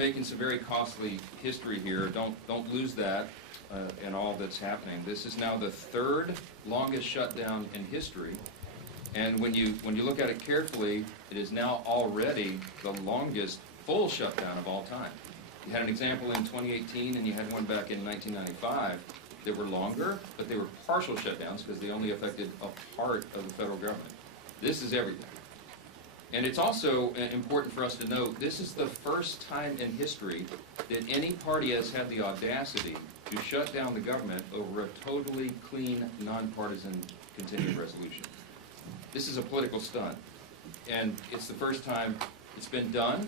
making some very costly history here. Don't lose that in all that's happening. This is now the third longest shutdown in history, and when you look at it carefully, it is now already the longest full shutdown of all time. You had an example in 2018, and you had one back in 1995 that were longer, but they were partial shutdowns because they only affected a part of the federal government. This is everything. And it's also important for us to note, this is the first time in history that any party has had the audacity to shut down the government over a totally clean, nonpartisan continuing resolution. This is a political stunt, and it's the first time it's been done,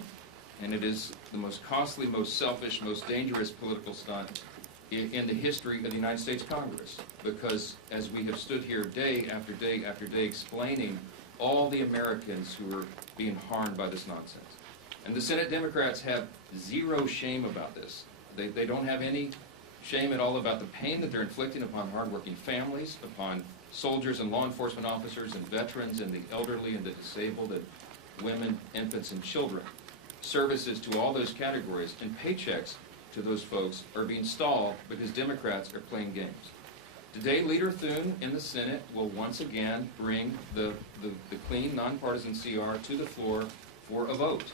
and it is the most costly, most selfish, most dangerous political stunt in the history of the United States Congress, because as we have stood here day after day after day explaining all the Americans who are being harmed by this nonsense. And the Senate Democrats have zero shame about this. They don't have any shame at all about the pain that they're inflicting upon hardworking families, upon soldiers and law enforcement officers and veterans and the elderly and the disabled and women, infants, and children. Services to all those categories and paychecks to those folks are being stalled because Democrats are playing games. Today, Leader Thune in the Senate will once again bring the clean, nonpartisan CR to the floor for a vote.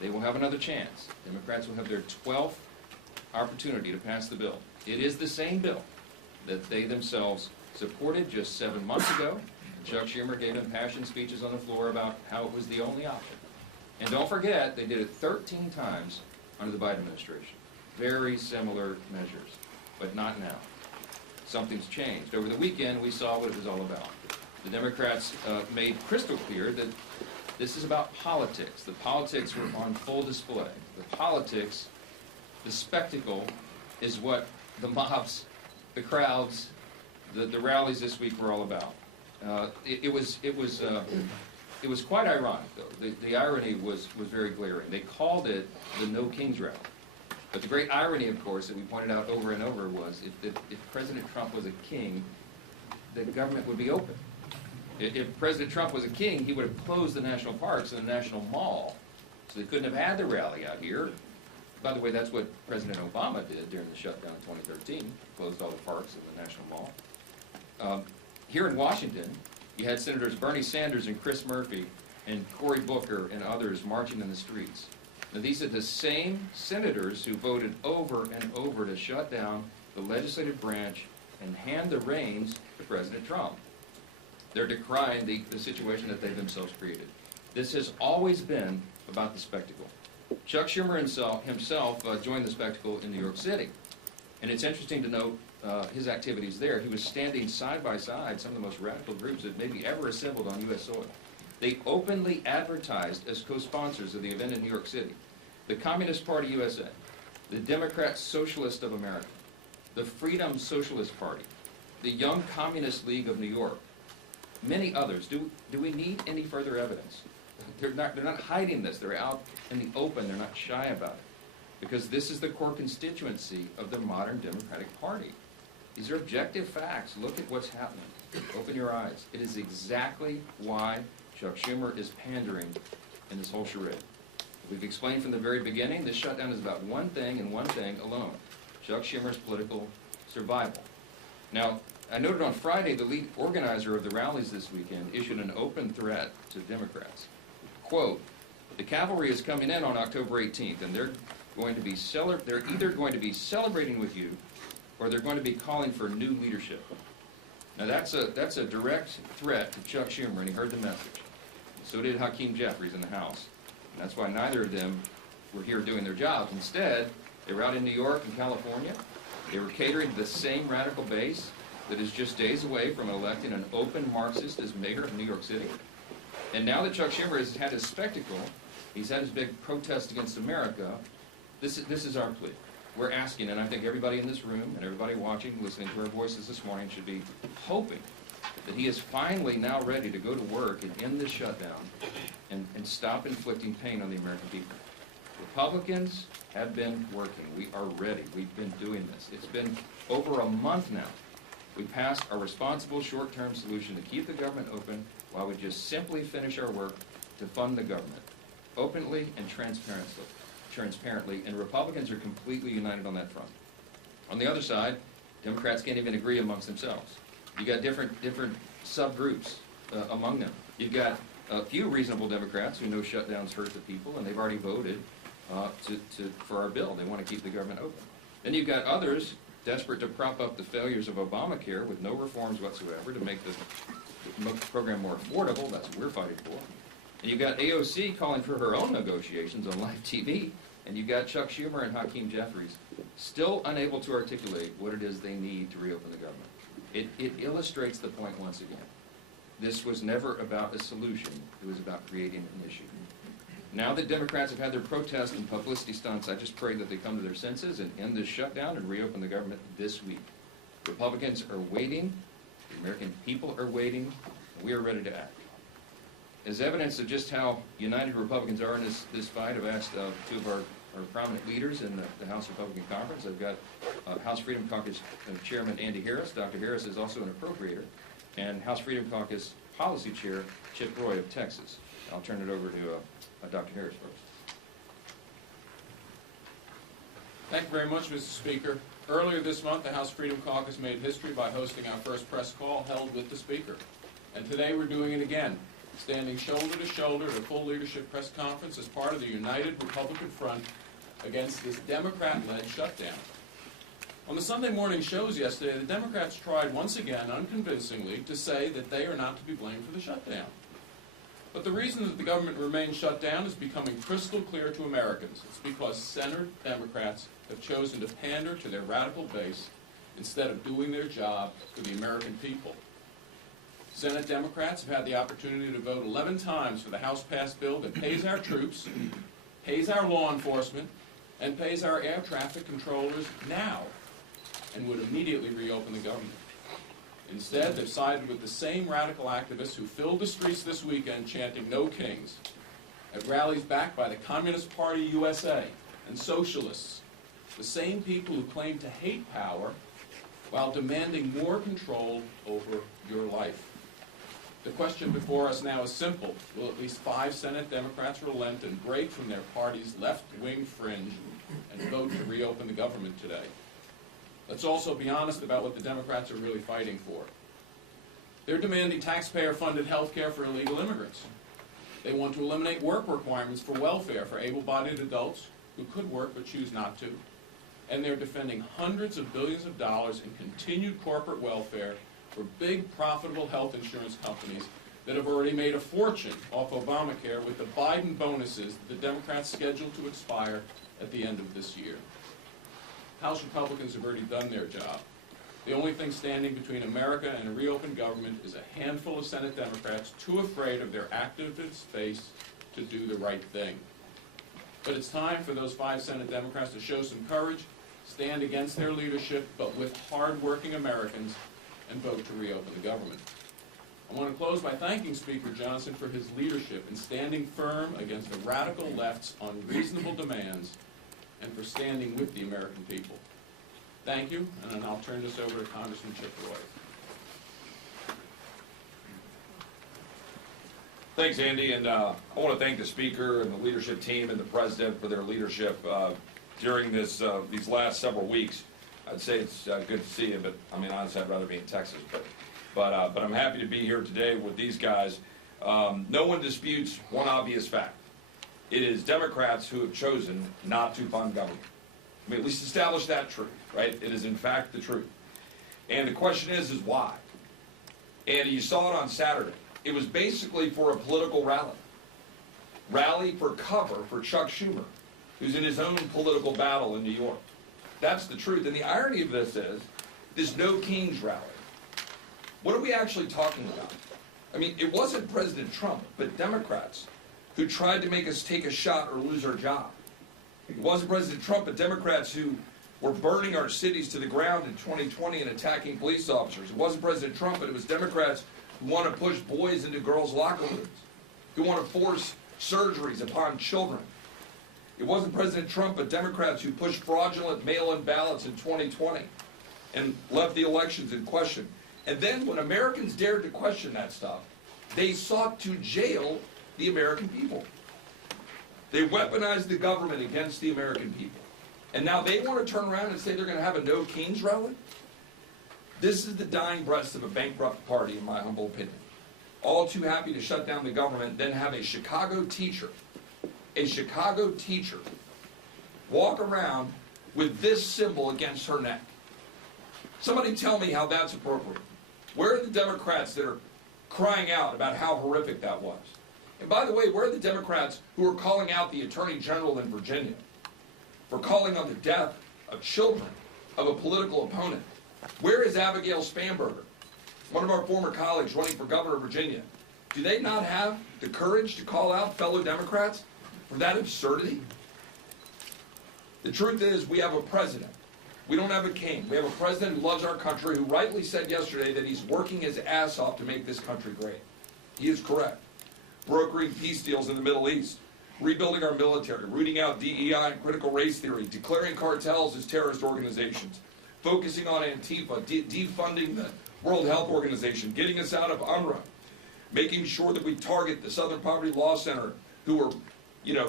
They will have another chance. Democrats will have their 12th opportunity to pass the bill. It is the same bill that they themselves supported just 7 months ago. Chuck Schumer gave impassioned speeches on the floor about how it was the only option. And don't forget, they did it 13 times under the Biden administration. Very similar measures, but not now. Something's changed. Over the weekend, we saw what it was all about. The Democrats made crystal clear that this is about politics. The politics were on full display. The politics, the spectacle, is what the mobs, the crowds, the rallies this week were all about. It was quite ironic, though. The irony was very glaring. They called it the No Kings Rally. But the great irony, of course, that we pointed out over and over was if President Trump was a king, the government would be open. If President Trump was a king, he would have closed the national parks and the National Mall, so they couldn't have had the rally out here. By the way, that's what President Obama did during the shutdown in 2013, closed all the parks and the National Mall. Here in Washington, you had Senators Bernie Sanders and Chris Murphy and Cory Booker and others marching in the streets. Now, these are the same senators who voted over and over to shut down the legislative branch and hand the reins to President Trump. They're decrying the situation that they themselves created. This has always been about the spectacle. Chuck Schumer himself joined the spectacle in New York City. And it's interesting to note his activities there. He was standing side by side some of the most radical groups that maybe ever assembled on U.S. soil. They openly advertised as co-sponsors of the event in New York City. The Communist Party USA, the Democrat Socialist of America, the Freedom Socialist Party, the Young Communist League of New York, many others. Do we need any further evidence? They're not hiding this. They're out in the open. They're not shy about it. Because this is the core constituency of the modern Democratic Party. These are objective facts. Look at what's happening. Open your eyes. It is exactly why Chuck Schumer is pandering in this whole charade. We've explained from the very beginning, this shutdown is about one thing and one thing alone: Chuck Schumer's political survival. Now, I noted on Friday the lead organizer of the rallies this weekend issued an open threat to Democrats. Quote, "The cavalry is coming in on October 18th, and they're either going to be celebrating with you, or they're going to be calling for new leadership." Now that's a direct threat to Chuck Schumer, and he heard the message. So did Hakeem Jeffries in the House. And that's why neither of them were here doing their jobs. Instead, they were out in New York and California. They were catering to the same radical base that is just days away from electing an open Marxist as mayor of New York City. And now that Chuck Schumer has had his spectacle, he's had his big protest against America, this is our plea. We're asking, and I think everybody in this room and everybody watching, listening to our voices this morning should be hoping that he is finally now ready to go to work and end this shutdown and stop inflicting pain on the American people. Republicans have been working. We are ready. We've been doing this. It's been over a month now. We passed a responsible short-term solution to keep the government open while we just simply finish our work to fund the government, openly and transparently. transparently, and Republicans are completely united on that front. On the other side, Democrats can't even agree amongst themselves. You got different subgroups among them. You've got a few reasonable Democrats who know shutdowns hurt the people, and they've already voted for our bill. They want to keep the government open. Then you've got others desperate to prop up the failures of Obamacare with no reforms whatsoever to make the program more affordable. That's what we're fighting for. And you've got AOC calling for her own negotiations on live TV, and you've got Chuck Schumer and Hakeem Jeffries still unable to articulate what it is they need to reopen the government. It illustrates the point once again. This was never about a solution. It was about creating an issue. Now that Democrats have had their protests and publicity stunts, I just pray that they come to their senses and end this shutdown and reopen the government this week. Republicans are waiting. The American people are waiting. And we are ready to act. As evidence of just how united Republicans are in this fight, I've asked two of our prominent leaders in the House Republican Conference. I've got House Freedom Caucus Chairman Andy Harris. Dr. Harris is also an appropriator. And House Freedom Caucus Policy Chair Chip Roy of Texas. I'll turn it over to Dr. Harris first. Thank you very much, Mr. Speaker. Earlier this month, the House Freedom Caucus made history by hosting our first press call held with the Speaker. And today we're doing it again, standing shoulder to shoulder at a full leadership press conference as part of the united Republican front against this Democrat-led shutdown. On the Sunday morning shows yesterday, the Democrats tried once again, unconvincingly, to say that they are not to be blamed for the shutdown. But the reason that the government remains shut down is becoming crystal clear to Americans. It's because centered Democrats have chosen to pander to their radical base instead of doing their job for the American people. Senate Democrats have had the opportunity to vote 11 times for the House-passed bill that pays our troops, pays our law enforcement, and pays our air traffic controllers now, and would immediately reopen the government. Instead, they've sided with the same radical activists who filled the streets this weekend chanting "No Kings" at rallies backed by the Communist Party USA and socialists, the same people who claim to hate power while demanding more control over your life. The question before us now is simple. Will at least 5 Senate Democrats relent and break from their party's left-wing fringe and vote to reopen the government today? Let's also be honest about what the Democrats are really fighting for. They're demanding taxpayer-funded health care for illegal immigrants. They want to eliminate work requirements for welfare for able-bodied adults who could work but choose not to. And they're defending hundreds of billions of dollars in continued corporate welfare for big, profitable health insurance companies that have already made a fortune off Obamacare with the Biden bonuses that the Democrats scheduled to expire at the end of this year. House Republicans have already done their job. The only thing standing between America and a reopened government is a handful of Senate Democrats too afraid of their activist base to do the right thing. But it's time for those 5 Senate Democrats to show some courage, stand against their leadership, but with hard-working Americans, and vote to reopen the government. I want to close by thanking Speaker Johnson for his leadership in standing firm against the radical left's unreasonable demands and for standing with the American people. Thank you, and then I'll turn this over to Congressman Chip Roy. Thanks, Andy, and I want to thank the Speaker and the leadership team and the President for their leadership during these last several weeks. I'd say it's good to see you, but I mean, honestly, I'd rather be in Texas. But I'm happy to be here today with these guys. No one disputes one obvious fact. It is Democrats who have chosen not to fund government. I mean, at least establish that truth, right? It is in fact the truth. And the question is why? And you saw it on Saturday. It was basically for a political rally. Rally for cover for Chuck Schumer, who's in his own political battle in New York. That's the truth. And the irony of this is, this No Kings rally. What are we actually talking about? I mean, it wasn't President Trump, but Democrats who tried to make us take a shot or lose our job. It wasn't President Trump, but Democrats who were burning our cities to the ground in 2020 and attacking police officers. It wasn't President Trump, but it was Democrats who want to push boys into girls' locker rooms, who want to force surgeries upon children. It wasn't President Trump, but Democrats who pushed fraudulent mail-in ballots in 2020 and left the elections in question. And then when Americans dared to question that stuff, they sought to jail the American people. They weaponized the government against the American people. And now they want to turn around and say they're going to have a no Kings rally? This is the dying breath of a bankrupt party, in my humble opinion. All too happy to shut down the government, then have a Chicago teacher walk around with this symbol against her neck. Somebody tell me how that's appropriate. Where are the Democrats that are crying out about how horrific that was? And by the way, where are the Democrats who are calling out the Attorney General in Virginia for calling on the death of children of a political opponent? Where is Abigail Spanberger, one of our former colleagues running for governor of Virginia? Do they not have the courage to call out fellow Democrats for that absurdity? The truth is, we have a president. We don't have a king. We have a president who loves our country, who rightly said yesterday that he's working his ass off to make this country great. He is correct. Brokering peace deals in the Middle East, rebuilding our military, rooting out DEI and critical race theory, declaring cartels as terrorist organizations, focusing on Antifa, defunding the World Health Organization, getting us out of UNRWA, making sure that we target the Southern Poverty Law Center, who are,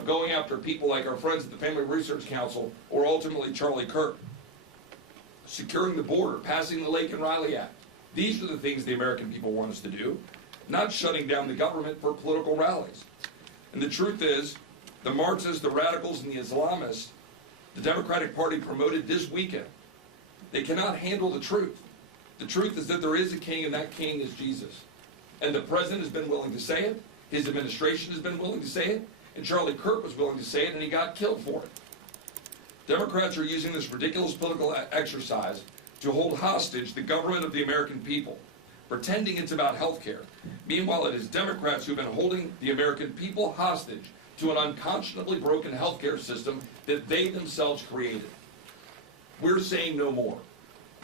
going after people like our friends at the Family Research Council, or ultimately Charlie Kirk, securing the border, passing the Lake and Riley Act. These are the things the American people want us to do, not shutting down the government for political rallies. And the truth is, the Marxists, the radicals, and the Islamists, the Democratic Party promoted this weekend, they cannot handle the truth. The truth is that there is a king, and that king is Jesus. And the president has been willing to say it, his administration has been willing to say it, and Charlie Kirk was willing to say it, and he got killed for it. Democrats are using this ridiculous political exercise to hold hostage the government of the American people, pretending it's about health care. Meanwhile, it is Democrats who've been holding the American people hostage to an unconscionably broken health care system that they themselves created. We're saying no more.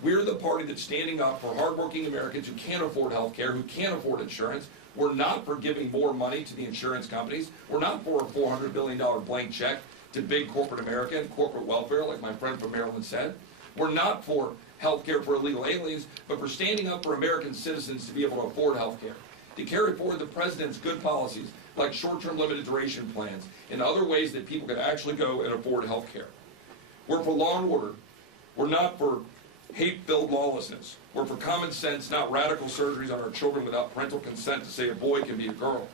We're the party that's standing up for hardworking Americans who can't afford health care, who can't afford insurance. We're not for giving more money to the insurance companies. We're not for a $400 billion blank check to big corporate America and corporate welfare, like my friend from Maryland said. We're not for health care for illegal aliens, but for standing up for American citizens to be able to afford health care, to carry forward the president's good policies, like short-term limited duration plans, and other ways that people can actually go and afford health care. We're for law and order. We're not for hate-filled lawlessness. We're for common sense, not radical surgeries on our children without parental consent to say a boy can be a girl.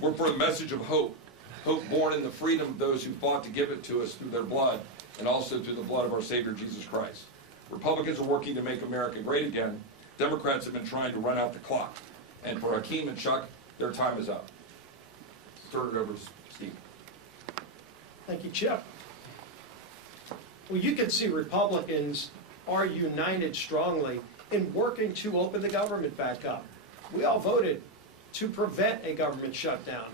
We're for the message of hope, hope born in the freedom of those who fought to give it to us through their blood, and also through the blood of our Savior, Jesus Christ. Republicans are working to make America great again. Democrats have been trying to run out the clock. And for Hakeem and Chuck, their time is up. Turn it over to Steve. Thank you, Chip. Well, you can see Republicans are united strongly in working to open the government back up. We all voted to prevent a government shutdown,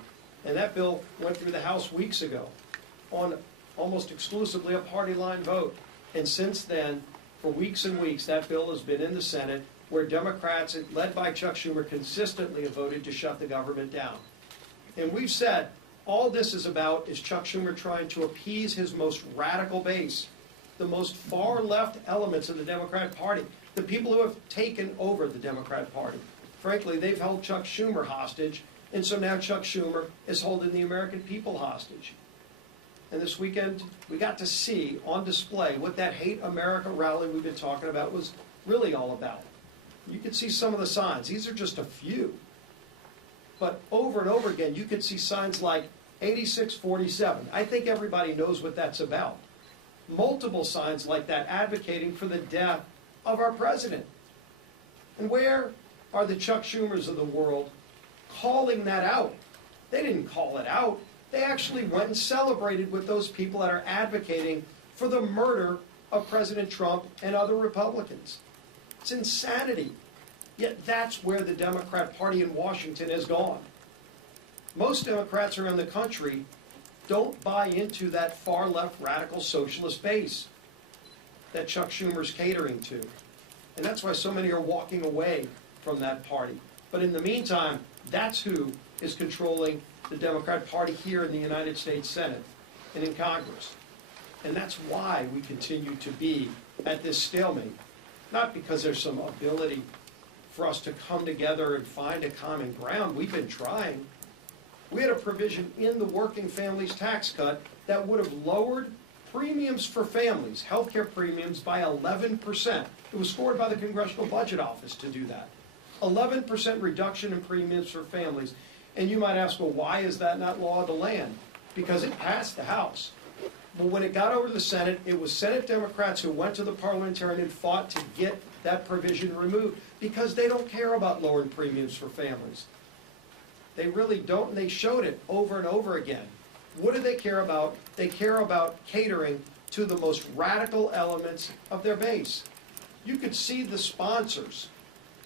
and that bill went through the House weeks ago on almost exclusively a party line vote. And since then, for weeks and weeks, that bill has been in the Senate, where Democrats, led by Chuck Schumer, consistently have voted to shut the government down. And we've said all this is about is Chuck Schumer trying to appease his most radical base, the most far-left elements of the Democratic Party, the people who have taken over the Democratic Party. Frankly, they've held Chuck Schumer hostage, and so now Chuck Schumer is holding the American people hostage. And this weekend, we got to see on display what that Hate America rally we've been talking about was really all about. You could see some of the signs. These are just a few. But over and over again, you could see signs like 8647. I think everybody knows what that's about. Multiple signs like that advocating for the death of our president. And where are the Chuck Schumers of the world calling that out? They didn't call it out. They actually went and celebrated with those people that are advocating for the murder of President Trump and other Republicans. It's insanity. Yet that's where the Democrat Party in Washington has gone. Most Democrats around the country don't buy into that far-left radical socialist base that Chuck Schumer's catering to. And that's why so many are walking away from that party. But in the meantime, that's who is controlling the Democrat Party here in the United States Senate and in Congress. And that's why we continue to be at this stalemate. Not because there's some ability for us to come together and find a common ground. We've been trying. We had a provision in the working families tax cut that would have lowered premiums for families, healthcare premiums, by 11%. It was scored by the Congressional Budget Office to do that. 11% reduction in premiums for families. And you might ask, well, why is that not law of the land? Because it passed the House. But when it got over to the Senate, it was Senate Democrats who went to the parliamentarian and fought to get that provision removed, because they don't care about lowering premiums for families. They really don't, and they showed it over and over again. What do they care about? They care about catering to the most radical elements of their base. You could see the sponsors,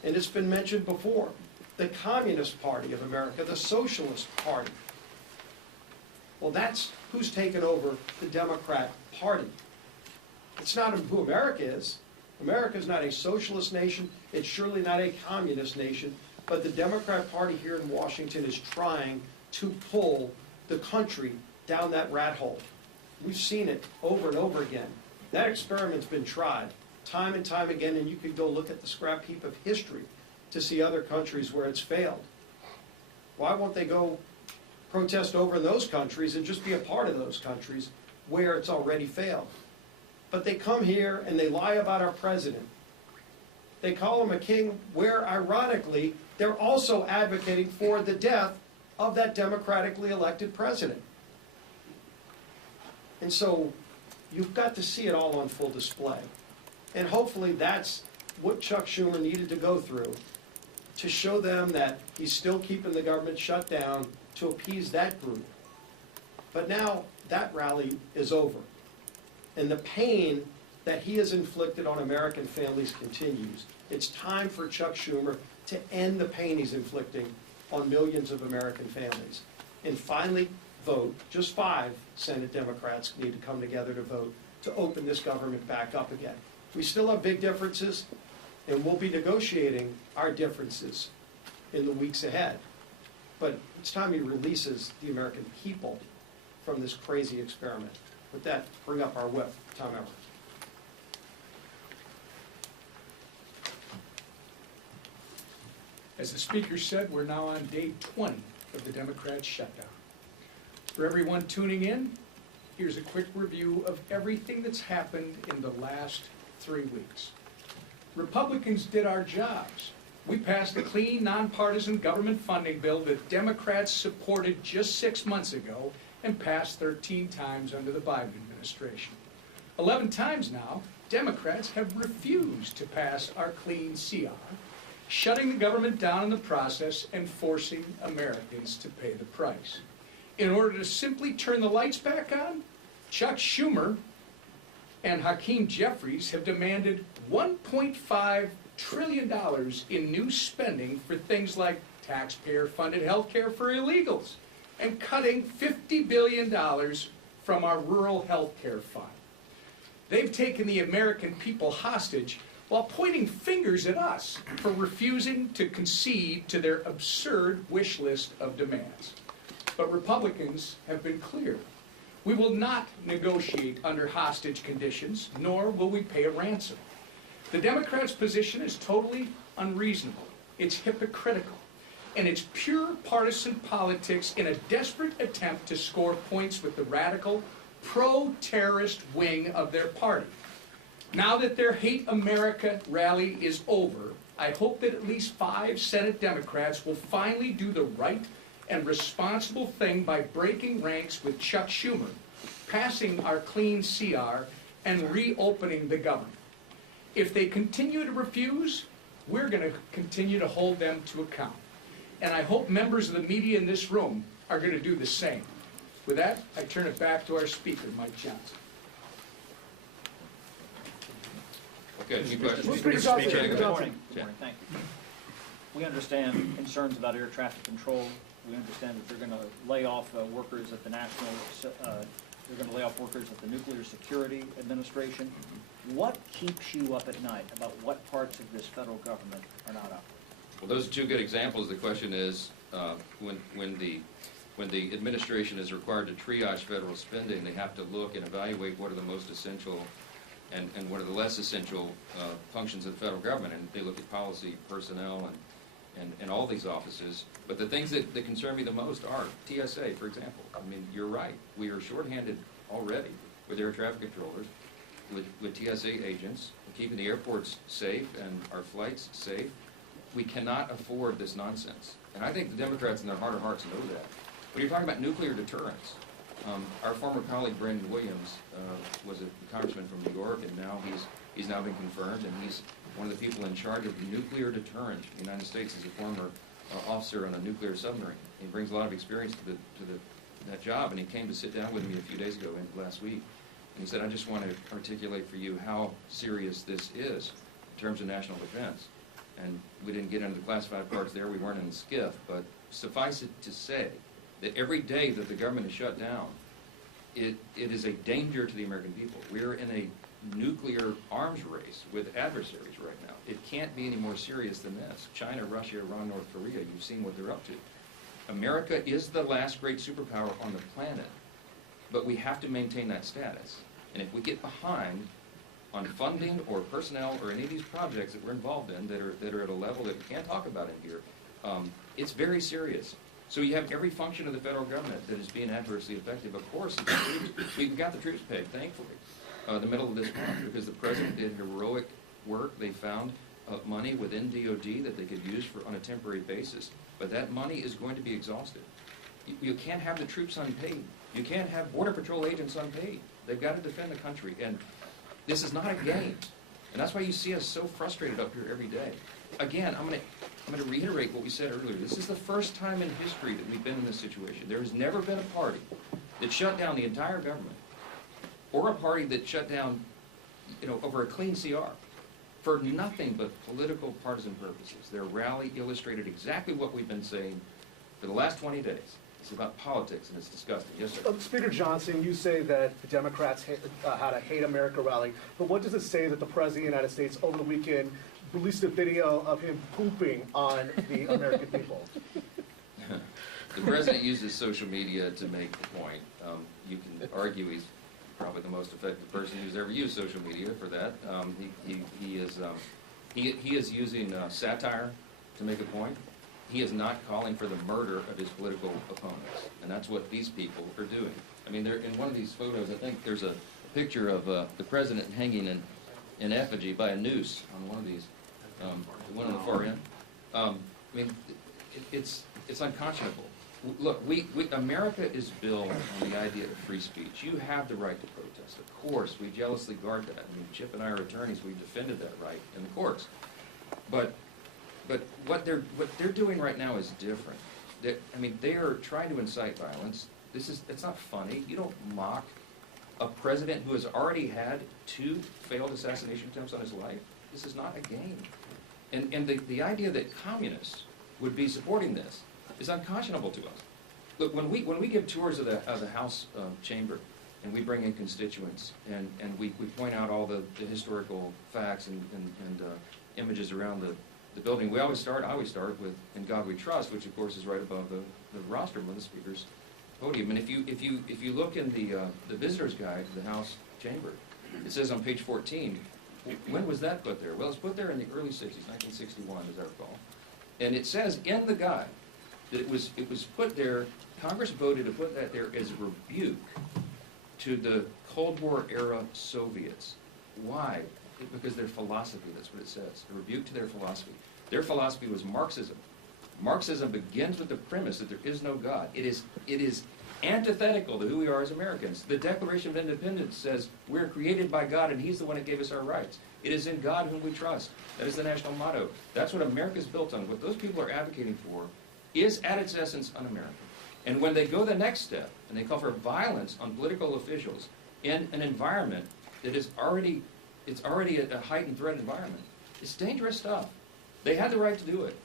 and it's been mentioned before, the Communist Party of America, the Socialist Party. Well, that's who's taken over the Democrat Party. It's not who America is. America is not a socialist nation. It's surely not a communist nation. But the Democrat Party here in Washington is trying to pull the country down that rat hole. We've seen it over and over again. That experiment's been tried time and time again, and you could go look at the scrap heap of history to see other countries where it's failed. Why won't they go protest over in those countries and just be a part of those countries where it's already failed? But they come here and they lie about our president. They call him a king, where ironically they're also advocating for the death of that democratically elected president. And so you've got to see it all on full display. And hopefully that's what Chuck Schumer needed to go through to show them that he's still keeping the government shut down to appease that group. But now that rally is over. And the pain that he has inflicted on American families continues. It's time for Chuck Schumer to end the pain he's inflicting on millions of American families. And finally, vote. Just 5 Senate Democrats need to come together to vote to open this government back up again. We still have big differences, and we'll be negotiating our differences in the weeks ahead. But it's time he releases the American people from this crazy experiment. With that, bring up our whip, Tom Everett. As the Speaker said, we're now on day 20 of the Democrats' shutdown. For everyone tuning in, here's a quick review of everything that's happened in the last 3 weeks. Republicans did our jobs. We passed a clean, nonpartisan government funding bill that Democrats supported just 6 months ago and passed 13 times under the Biden administration. 11 times now, Democrats have refused to pass our clean CR, shutting the government down in the process and forcing Americans to pay the price. In order to simply turn the lights back on, Chuck Schumer and Hakeem Jeffries have demanded $1.5 trillion in new spending for things like taxpayer-funded health care for illegals and cutting $50 billion from our rural health care fund. They've taken the American people hostage while pointing fingers at us for refusing to concede to their absurd wish list of demands. But Republicans have been clear. We will not negotiate under hostage conditions, nor will we pay a ransom. The Democrats' position is totally unreasonable. It's hypocritical. And it's pure partisan politics in a desperate attempt to score points with the radical, pro-terrorist wing of their party. Now that their Hate America rally is over, I hope that at least 5 Senate Democrats will finally do the right and responsible thing by breaking ranks with Chuck Schumer, passing our clean CR, and reopening the government. If they continue to refuse, we're going to continue to hold them to account. And I hope members of the media in this room are going to do the same. With that, I turn it back to our Speaker, Mike Johnson. Okay, any questions? Good morning. Thank you. We understand concerns about air traffic control. We understand that they're going to lay off workers at the they're going to lay off workers at the Nuclear Security Administration. What keeps you up at night about what parts of this federal government are not up? Well, those are 2 good examples. The question is, when the administration is required to triage federal spending, they have to look and evaluate what are the most essential and what are the less essential functions of the federal government. And they look at policy, personnel, and all these offices. But the things that concern me the most are TSA, for example. I mean, you're right. We are shorthanded already with air traffic controllers, with TSA agents, keeping the airports safe and our flights safe. We cannot afford this nonsense. And I think the Democrats in their heart of hearts know that. When you're talking about nuclear deterrence, our former colleague Brandon Williams was a congressman from New York, and now he's now been confirmed, and he's one of the people in charge of nuclear deterrence in the United States. He's a former officer on a nuclear submarine. He brings a lot of experience to that job, and he came to sit down with me a few days ago, last week, and he said, I just want to articulate for you how serious this is in terms of national defense. And we didn't get into the classified parts there, we weren't in the skiff, but suffice it to say that every day that the government is shut down, it is a danger to the American people. We're in a nuclear arms race with adversaries right now. It can't be any more serious than this. China, Russia, Iran, North Korea, you've seen what they're up to. America is the last great superpower on the planet, but we have to maintain that status. And if we get behind on funding or personnel or any of these projects that we're involved in that are at a level that we can't talk about in here, it's very serious. So you have every function of the federal government that is being adversely affected. Of course, we've got the troops paid, thankfully, the middle of this month, because the president did heroic work. They found money within DOD that they could use on a temporary basis. But that money is going to be exhausted. You can't have the troops unpaid. You can't have Border Patrol agents unpaid. They've got to defend the country. And this is not a game. And that's why you see us so frustrated up here every day. Again, I'm going to reiterate what we said earlier. This is the first time in history that we've been in this situation. There has never been a party that shut down the entire government, or a party that shut down, over a clean CR for nothing but political partisan purposes. Their rally illustrated exactly what we've been saying for the last 20 days. It's about politics, and it's disgusting. Yes, sir. Speaker Johnson, you say that the Democrats had a Hate America rally, but what does it say that the President of the United States over the weekend released a video of him pooping on the American people? The President uses social media to make the point. You can argue he's probably the most effective person who's ever used social media for that. He is using satire to make a point. He is not calling for the murder of his political opponents, and that's what these people are doing. I mean, in one of these photos, I think there's a picture of the president hanging in effigy by a noose on one of these, the one on the far end. I mean, it's unconscionable. Look, America is built on the idea of free speech. You have the right to protest. Of course, we jealously guard that. I mean, Chip and I are attorneys. We've defended that right in the courts. But what they're doing right now is different. They are trying to incite violence. It's not funny. You don't mock a president who has already had 2 failed assassination attempts on his life. This is not a game. And the idea that communists would be supporting this is unconscionable to us. Look, when we give tours of the House chamber, and we bring in constituents, and we point out all the historical facts and images around the building, I always start with "In God We Trust," which of course is right above the rostrum of the speaker's podium. And if you look in the visitor's guide to the House chamber, it says on page 14, when was that put there? Well, it's put there in the early 60s, 1961, as I recall. And it says in the guide that it was put there, Congress voted to put that there as a rebuke to the Cold War era Soviets. Why? Because their philosophy, that's what it says, a rebuke to their philosophy. Their philosophy was Marxism. Marxism begins with the premise that there is no God. It is antithetical to who we are as Americans. The Declaration of Independence says we're created by God and He's the one that gave us our rights. It is in God whom we trust. That is the national motto. That's what America is built on. What those people are advocating for is at its essence un-American. And when they go the next step and they call for violence on political officials in an environment that is already a heightened threat environment, it's dangerous stuff. They had the right to do it.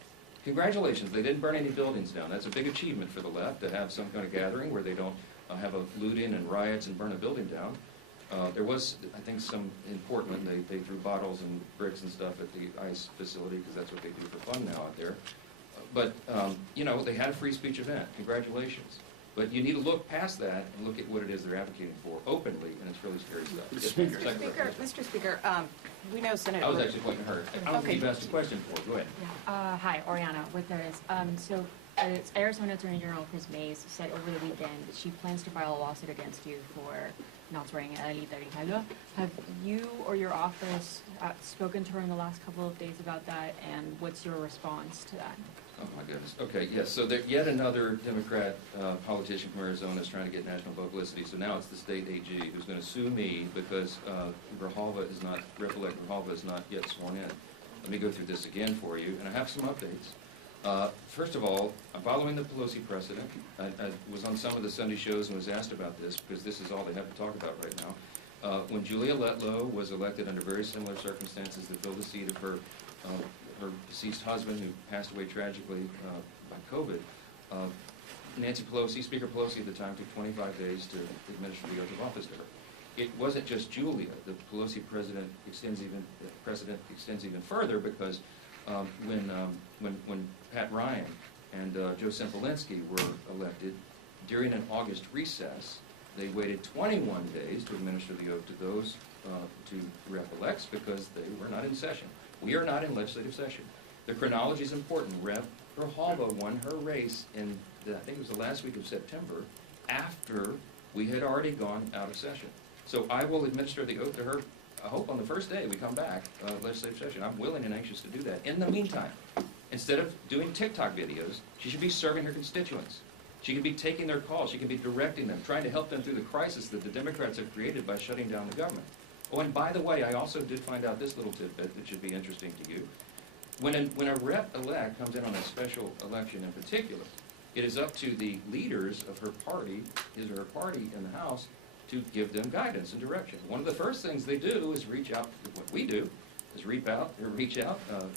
Congratulations, they didn't burn any buildings down. That's a big achievement for the left, to have some kind of gathering where they don't have a looting and riots and burn a building down. There was, I think, some in Portland, they threw bottles and bricks and stuff at the ICE facility because that's what they do for fun now out there. But they had a free speech event. Congratulations. But you need to look past that and look at what it is they're advocating for openly, and it's really scary stuff. Yes, Speaker, Secretary. Mr. Speaker, we know Senator. I was actually pointing to her. I don't think you've asked a question for her. Go ahead. Hi, Oriana with this. So, Arizona Attorney General Chris Mays said over the weekend that she plans to file a lawsuit against you for not swearing Adelita Grijalva. Have you or your office spoken to her in the last couple of days about that, and what's your response to that? Oh, my goodness. Okay, yes, so there, yet another Democrat politician from Arizona is trying to get national publicity, so now it's the state AG who's going to sue me because Grijalva is not, Rep-elect Grijalva is not yet sworn in. Let me go through this again for you, and I have some updates. First of all, I'm following the Pelosi precedent. I was on some of the Sunday shows and was asked about this because this is all they have to talk about right now. When Julia Letlow was elected under very similar circumstances to fill the seat of her deceased husband, who passed away tragically by COVID, Nancy Pelosi, Speaker Pelosi at the time, took 25 days to administer the oath of office to her. It wasn't just Julia. The Pelosi precedent extends even further because when Pat Ryan and Joe Sempolinski were elected, during an August recess, they waited 21 days to administer the oath to those two rep-elects because they were not in session. We are not in legislative session. The chronology is important. Rep. Grijalva won her race in, I think it was the last week of September, after we had already gone out of session. So I will administer the oath to her, I hope on the first day we come back, legislative session. I'm willing and anxious to do that. In the meantime, instead of doing TikTok videos, she should be serving her constituents. She could be taking their calls. She could be directing them, trying to help them through the crisis that the Democrats have created by shutting down the government. Oh, and by the way, I also did find out this little tidbit that should be interesting to you. When a rep-elect comes in on a special election in particular, it is up to the leaders of her party, his or her party in the House, to give them guidance and direction. One of the first things they do is reach out, what we do, is reach out,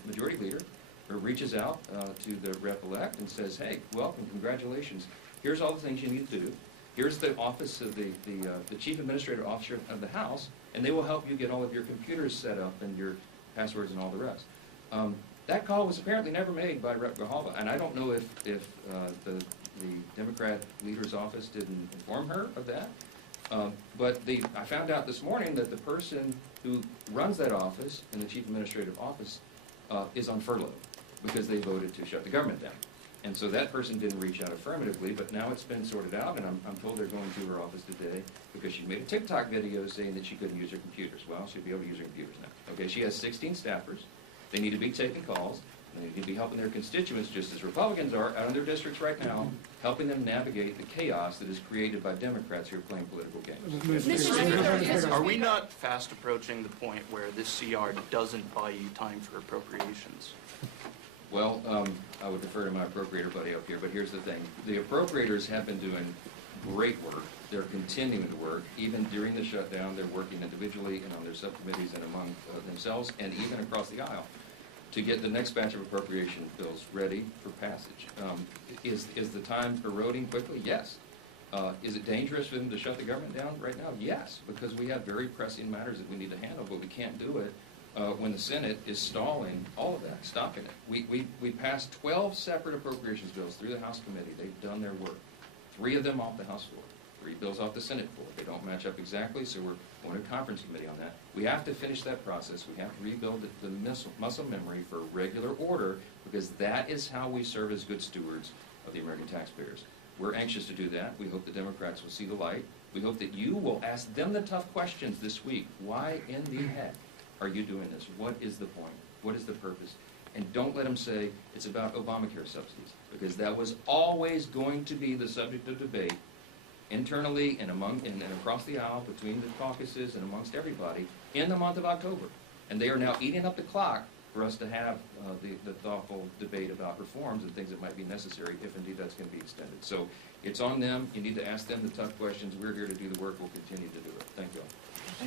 majority leader, or reaches out to the rep-elect and says, hey, welcome, congratulations, here's all the things you need to do. Here's the office of the Chief Administrative Officer of the House, and they will help you get all of your computers set up and your passwords and all the rest. That call was apparently never made by Rep. Grijalva, and I don't know if the Democrat leader's office didn't inform her of that. But I found out this morning that the person who runs that office in the Chief Administrative Office is on furlough because they voted to shut the government down. And so that person didn't reach out affirmatively, but now it's been sorted out, and I'm told they're going to her office today because she made a TikTok video saying that she couldn't use her computers. Well, she'll be able to use her computers now. Okay, she has 16 staffers. They need to be taking calls. They need to be helping their constituents, just as Republicans are out in their districts right now, helping them navigate the chaos that is created by Democrats who are playing political games. Are we not fast approaching the point where this CR doesn't buy you time for appropriations? Well, I would defer to my appropriator buddy up here, but here's the thing. The appropriators have been doing great work. They're continuing to work. Even during the shutdown, they're working individually and on their subcommittees and among themselves and even across the aisle to get the next batch of appropriation bills ready for passage. Is the time eroding quickly? Yes. Is it dangerous for them to shut the government down right now? Yes, because we have very pressing matters that we need to handle, but we can't do it when the Senate is stalling all of that, stopping it. We passed 12 separate appropriations bills through the House committee. They've done their work. 3 of them off the House floor, 3 bills off the Senate floor. They don't match up exactly, so we're going to conference committee on that. We have to finish that process. We have to rebuild the muscle memory for regular order, because that is how we serve as good stewards of the American taxpayers. We're anxious to do that. We hope the Democrats will see the light. We hope that you will ask them the tough questions this week. Why in the heck are you doing this? What is the point? What is the purpose? And don't let them say it's about Obamacare subsidies, because that was always going to be the subject of debate internally and across the aisle between the caucuses and amongst everybody in the month of October. And they are now eating up the clock for us to have the thoughtful debate about reforms and things that might be necessary if indeed that's going to be extended. So it's on them. You need to ask them the tough questions. We're here to do the work. We'll continue to do it. Thank you all.